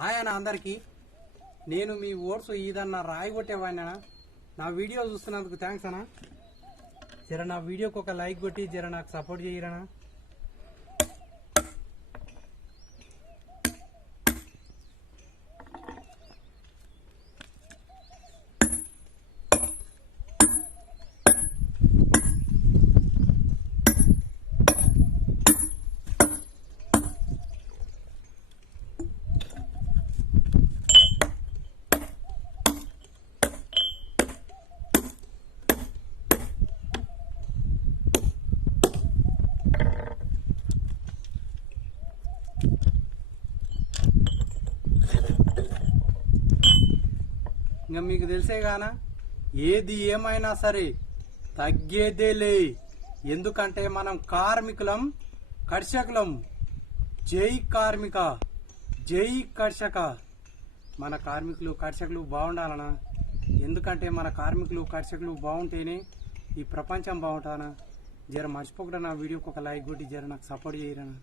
Hi అన్న అందరికీ. నేను మీ ఓట్స్ ఈదన్న రాయి కొట్టేవాడినా. నా వీడియో చూస్తున్నందుకు థ్యాంక్స్ అన్న. జర నా వీడియోకి ఒక లైక్ కొట్టి జర నాకు సపోర్ట్ చేయరనా. ఇంకా మీకు తెలిసే గానా, ఏది ఏమైనా సరే తగ్గేదేలే. ఎందుకంటే మనం కార్మికులం, కర్షకులం. జై కార్మిక, జై కర్షక. మన కార్మికులు కర్షకులు బాగుండాలనా. ఎందుకంటే మన కార్మికులు కర్షకులు బాగుంటేనే ఈ ప్రపంచం బాగుంటానా. జర మర్చిపోకుండా నా వీడియోకి ఒక లైక్ కొట్టి జర నాకు సపోర్ట్ చేయరనా.